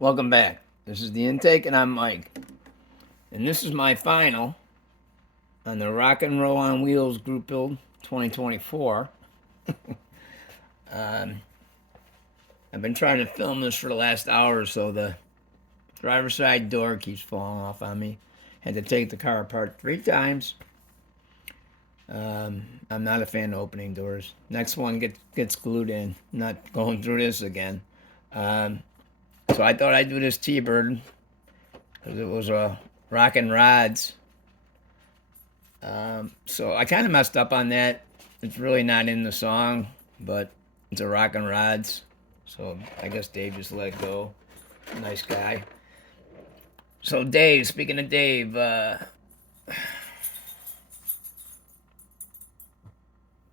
Welcome back. This is the intake, and I'm Mike. And this is my final on the Rock and Roll on Wheels Group Build 2024. um, I've been trying to film this for the last hour or so. The driver's side door keeps falling off on me. Had to take the car apart 3 times. I'm not a fan of opening doors. Next one gets glued in. Not going through this again. So I thought I'd do this T-Bird because it was a Rockin' Rods. So I kind of messed up on that. It's really not in the song, but it's a Rockin' Rods. So I guess Dave just let it go. Nice guy. So Dave, speaking of Dave,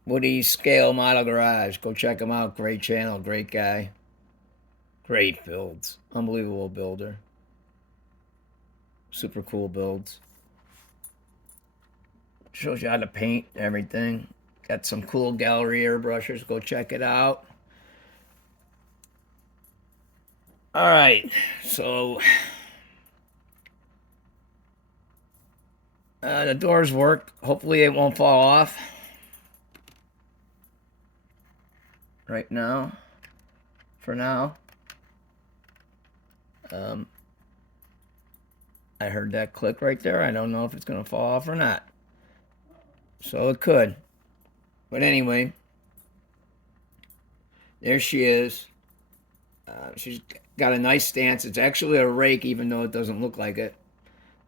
Woody Scale Model Garage. Go check him out. Great channel, great guy. Great builds. Unbelievable builder. Super cool builds. Shows you how to paint everything. Got some cool gallery airbrushes. Go check it out. All right, so the doors work. Hopefully it won't fall off right now. For now. I heard that click right there. I don't know if it's going to fall off or not. So it could. But anyway, there she is. She's got a nice stance. It's actually a rake, even though it doesn't look like it.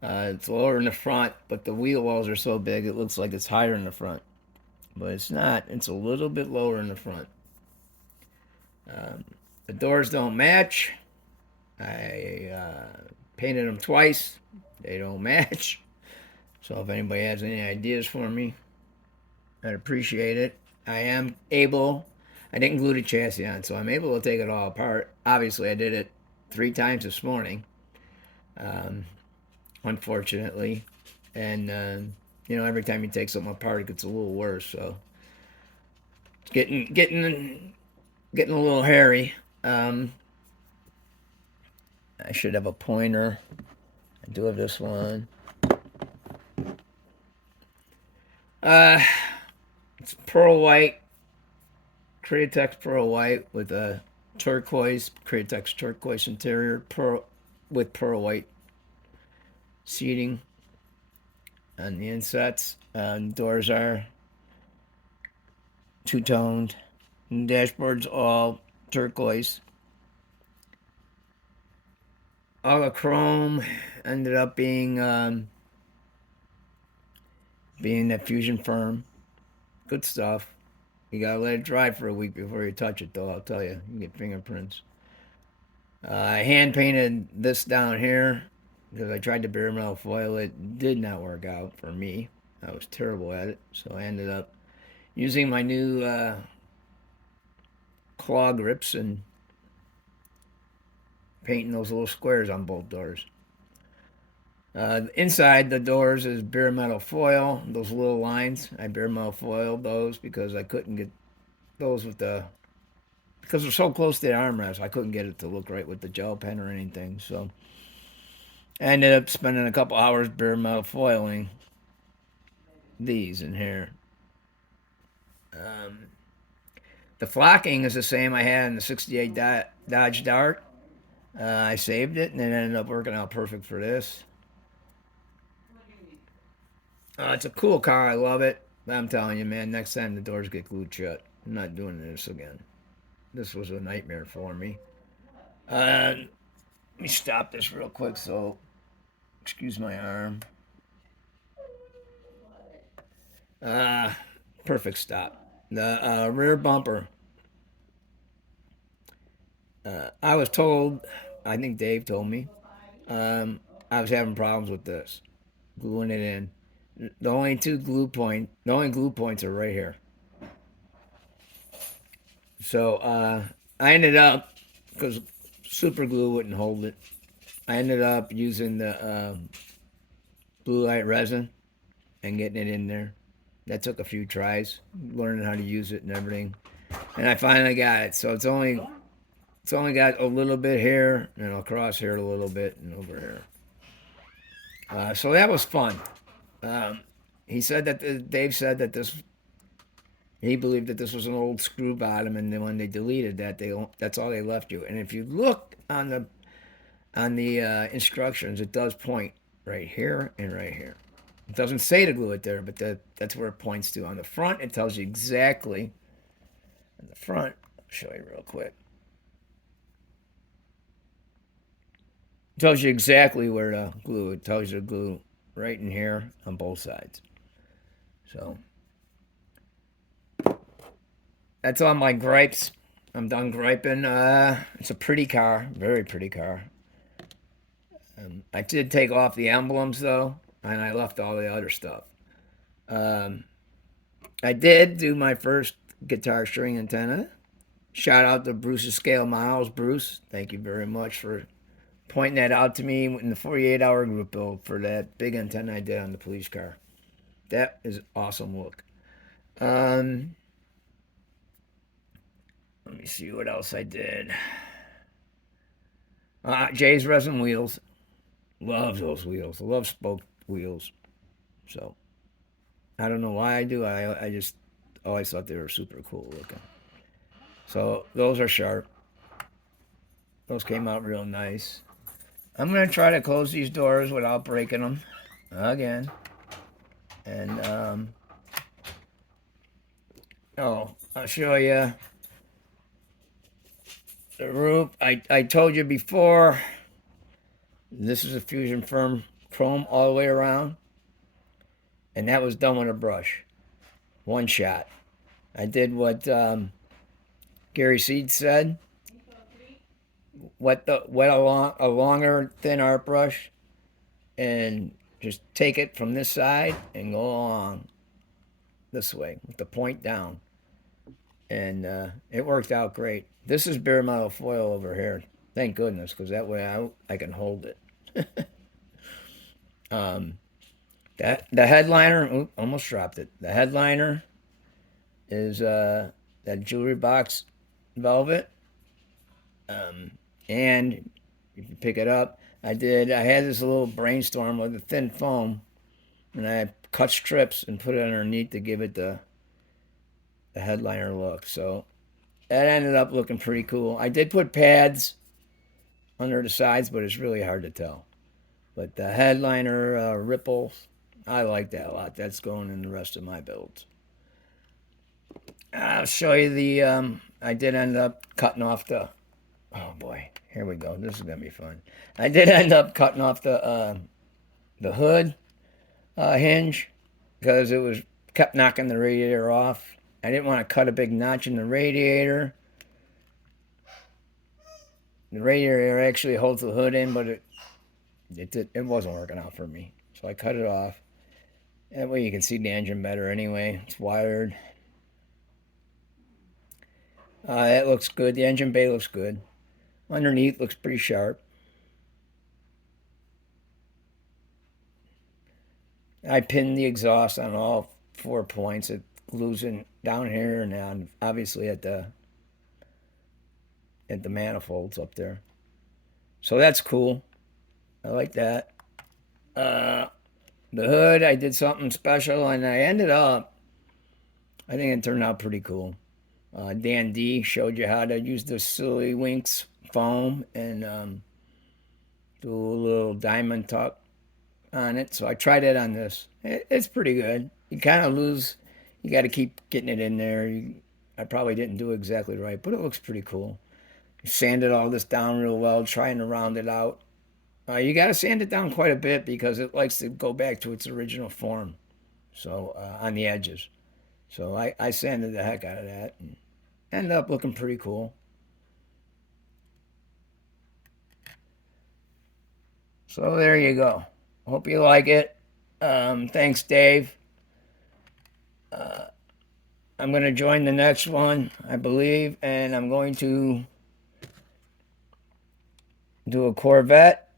It's lower in the front, but the wheel wells are so big it looks like it's higher in the front. But it's not. It's a little bit lower in the front. The doors don't match. I painted them twice. They don't match. So if anybody has any ideas for me, I'd appreciate it. I didn't glue the chassis on, so I'm able to take it all apart. Obviously, I did it 3 times this morning, unfortunately. And, every time you take something apart, it gets a little worse. So it's getting a little hairy. I should have a pointer. I do have this one. It's pearl white, Createx pearl white with a Createx turquoise interior, with pearl white seating on the insets. Doors are two-toned. And the dashboard's all turquoise. All the chrome ended up being that Fusion Firm. Good stuff. You gotta let it dry for a week before you touch it, though. I'll tell you, you get fingerprints. I hand painted this down here because I tried to bare metal foil. It did not work out for me. I was terrible at it, so I ended up using my new claw grips and painting those little squares on both doors. Inside the doors is bare metal foil. Those little lines, I bare metal foiled those because I couldn't get those because they're so close to the armrest. I couldn't get it to look right with the gel pen or anything. So I ended up spending a couple hours bare metal foiling these in here. The flocking is the same I had in the 68 Dodge Dart. I saved it and it ended up working out perfect for this. It's a cool car. I love it. But I'm telling you, man, next time the doors get glued shut, I'm not doing this again. This was a nightmare for me. Let me stop this real quick. So, excuse my arm. Perfect stop. The rear bumper. I was told, I think Dave told me, I was having problems with this, gluing it in. The only glue points are right here. So I ended up, because super glue wouldn't hold it, I ended up using the blue light resin and getting it in there. That took a few tries, learning how to use it and everything. And I finally got it. So it's It's only got a little bit here, and across here a little bit, and over here. So that was fun. Um, he said that Dave said that he believed that this was an old screw bottom, and then when they deleted that, that's all they left you. And if you look on the instructions, it does point right here and right here. It doesn't say to glue it there, but that's where it points to. On the front, it tells you exactly. On the front, I'll show you real quick. It tells you exactly where to glue. It tells you to glue right in here on both sides. So that's all my gripes. I'm done griping. It's a pretty car, very pretty car. I did take off the emblems though, and I left all the other stuff. Um, I did do my first guitar string antenna. Shout out to Bruce's Scale Miles. Bruce, thank you very much for pointing that out to me in the 48-hour group build for that big antenna I did on the police car. That is awesome look. Let me see what else I did. Jay's Resin Wheels. Love those wheels. I love spoke wheels. So I don't know why I do. I just always thought they were super cool looking. So those are sharp. Those came out real nice. I'm going to try to close these doors without breaking them again. And, I'll show you the roof. I told you before, this is a Fusion Firm chrome all the way around. And that was done with a brush. One shot. I did what Gary Seed said. Wet a longer thin art brush and just take it from this side and go along this way with the point down, and it worked out great. This is bare metal foil over here, thank goodness, because that way I can hold it. That the headliner, almost dropped it. The headliner is that jewelry box velvet. And if you pick it up, I had this little brainstorm with a thin foam, and I cut strips and put it underneath to give it the headliner look. So that ended up looking pretty cool. I did put pads under the sides, but it's really hard to tell. But the headliner ripple, I like that a lot. That's going in the rest of my builds. I'll show you I did end up cutting off oh boy, here we go. This is gonna be fun. I did end up cutting off the hood hinge because it kept knocking the radiator off. I didn't want to cut a big notch in the radiator. The radiator actually holds the hood in, but it wasn't working out for me. So I cut it off. That way you can see the engine better anyway. It's wired. That looks good. The engine bay looks good. Underneath looks pretty sharp. I pinned the exhaust on all 4 points. It glues in down here and down, obviously at the manifolds up there. So that's cool. I like that. The hood, I did something special, and I think it turned out pretty cool. Dan D showed you how to use the Silly Winks foam and do a little diamond tuck on it. So I tried it on this. It's pretty good. You kind of lose. You got to keep getting it in there. I probably didn't do it exactly right, but it looks pretty cool. Sanded all this down real well, trying to round it out. You got to sand it down quite a bit because it likes to go back to its original form. So on the edges. So I sanded the heck out of that and ended up looking pretty cool. So there you go. Hope you like it. Thanks, Dave. I'm going to join the next one, I believe, and I'm going to do a Corvette.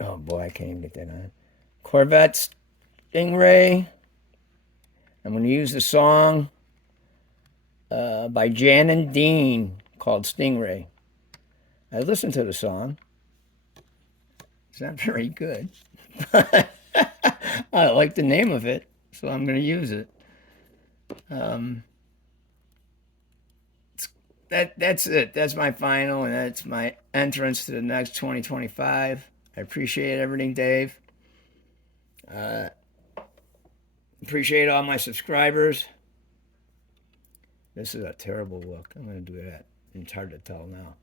Oh boy, I can't even get that on. Corvette Stingray. I'm going to use the song by Jan and Dean called Stingray. I listened to the song. It's not very good. I like the name of it, so I'm going to use it. Um, that's it. That's my final, and that's my entrance to the next 2025. I appreciate everything, Dave. Uh, appreciate all my subscribers. This is a terrible look. I'm going to do that. It's hard to tell now.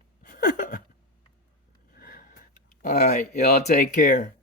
All right, y'all take care.